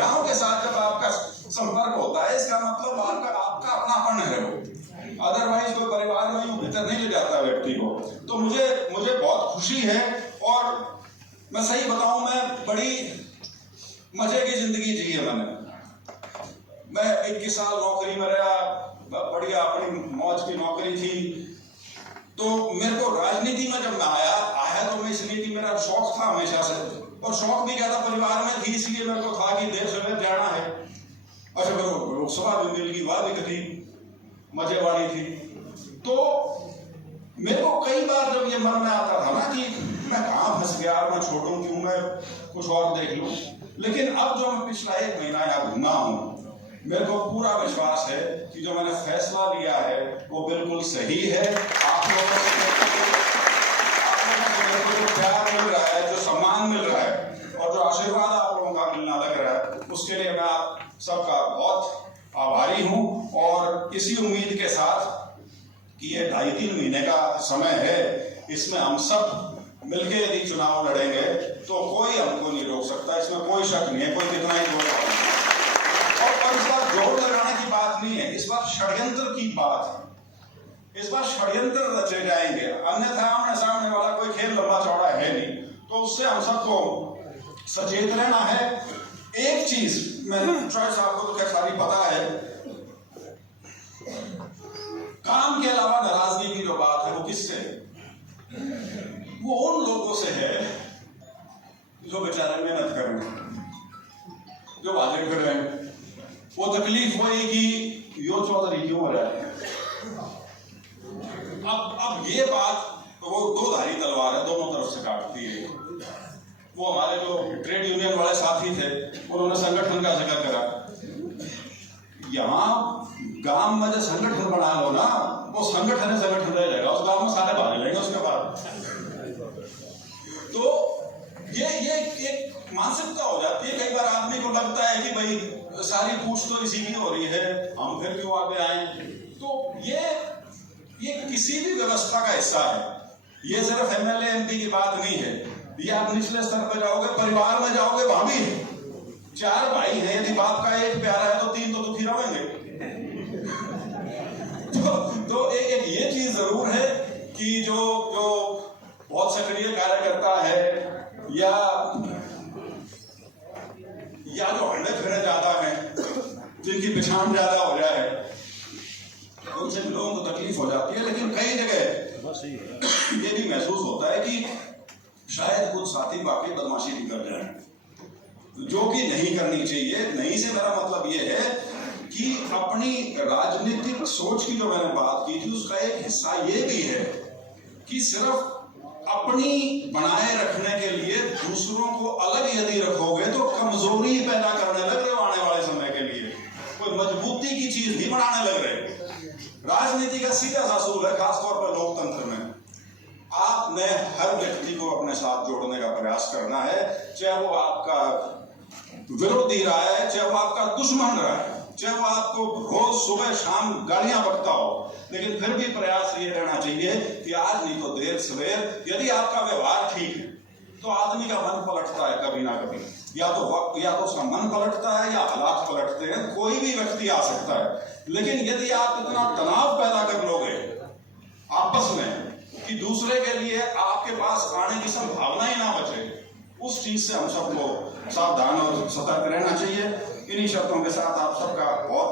महिलाओं के साथ जब आपका संपर्क होता है, इसका मतलब आपका अपनापन है वो, अदरवाइज कोई परिवार में यूं भीतर नहीं ले जाता व्यक्ति को। तो मुझे बहुत खुशी है, और मैं सही बताऊं, मैं बड़ी मजे की जिंदगी जी है मैंने। मैं 21 साल नौकरी में रहा, बढ़िया अपनी मौज की नौकरी थी। तो मेरे को राजनीति में जब मैं आया तो मैं इसलिए कि मेरा शौक था हमेशा से, और शौक भी क्या था, परिवार में थी, इसलिए मेरे को था कि देर सवेर जाना है। अच्छा, मेरे को लोकसभा भी मिल गई, वह भी कभी मजे वाली थी। तो मेरे को कई बार जब ये मन में आता था ना कि मैं कहाँ फंस गया, मैं छोड़ूं क्यों, मैं कुछ और देख लूं। लेकिन अब जो मैं पिछला 1 महीना यहाँ घूमा हूँ, मेरे को पूरा विश्वास है कि जो मैंने फैसला लिया है वो बिल्कुल सही है। आप लोगों से मेरे को जो प्यार मिल रहा है, जो सम्मान मिल रहा है, और जो आशीर्वाद आप लोगों का मिलना लग रहा है, उसके लिए मैं आप सबका बहुत आभारी हूँ। और इसी उम्मीद के साथ कि ये 2.5-3 महीने का समय है, इसमें हम सब मिलके यदि चुनाव लड़ेंगे तो कोई हमको नहीं रोक सकता, इसमें कोई शक नहीं है, कोई कितना ही जोर लगाए। और इस बार जोर लगाने की बात नहीं है, इस बार षड्यंत्र की बात है। इस बार षड्यंत्र रचे जाएंगे, अन्यथा आमने सामने वाला कोई खेल लंबा चौड़ा है नहीं। तो उससे हम सबको सचेत रहना है। एक चीज मैं चॉइस, आपको तो क्या सारी पता है, काम के अलावा नाराजगी की जो बात है वो किससे है? वो उन लोगों से है जो बेचारे मेहनत कर रहे हैं, जो वादे कर रहे हैं। वो तकलीफ हुई कि यो चौधरी क्यों हो रहा है। अब ये बात तो वो 2 धारी तलवार है, दोनों तरफ से काटती है। वो हमारे जो ट्रेड यूनियन वाले साथी थे, उन्होंने संगठन का जिक्र करा। यहाँ गांव में जो संगठन बना लो ना, वो संगठन रह जाएगा, उस गांव में सारे भाग लेंगे उसके बाद। तो ये एक मानसिकता हो जाती है। कई बार आदमी को लगता है कि भाई सारी पूछ तो इसी की हो रही है, हम फिर क्यों आगे आए। तो ये किसी भी व्यवस्था का हिस्सा है। ये सिर्फ MLA MP की बात नहीं है, ये आप निचले स्तर पर जाओगे, परिवार में जाओगे, वहां भी है। 4 भाई हैं, यदि बाप का 1 प्यारा है तो 3 तो दुखी रहेंगे। तो एक ये चीज जरूर है कि जो बहुत सक्रिय कार्यकर्ता है या जो हंडे फिरे ज्यादा है, जिनकी पिछाड़ ज्यादा हो जाए, उनसे लोगों को तकलीफ हो जाती है। लेकिन कई जगह ये भी महसूस होता है कि शायद कुछ साथी बाकी बदमाशी भी कर जाए, जो कि नहीं करनी चाहिए। नहीं से मेरा मतलब ये है कि अपनी राजनीतिक सोच की जो मैंने बात की थी, उसका एक हिस्सा ये भी है कि सिर्फ अपनी बनाए रखने के लिए दूसरों को अलग यदि रखोगे तो कमजोरी पैदा करने लग रहे हो आने वाले समय के लिए, कोई मजबूती की चीज नहीं बनाने लग रहे। राजनीति का सीधा सा असूल है, खासतौर पर लोकतंत्र में, आपने हर व्यक्ति को अपने साथ जोड़ने का प्रयास करना है, चाहे वो आपका विरोधी रहा है, चाहे वो आपका दुश्मन रहा है, चाहे वो आपको रोज सुबह शाम गालियां बकता हो, लेकिन फिर भी प्रयास ये रहना चाहिए कि आज नहीं तो देर सवेर यदि आपका व्यवहार ठीक है तो आदमी का मन पलटता है कभी ना कभी। या तो उसका मन पलटता है या हालात पलटते हैं, कोई भी व्यक्ति आ सकता है। लेकिन यदि आप इतना तनाव पैदा कर लोगे आपस में कि दूसरे के लिए आपके पास आने की संभावना ही ना बचे, उस चीज से हम सबको सावधान और सतर्क रहना चाहिए। इन्हीं शर्तों के साथ आप सबका बहुत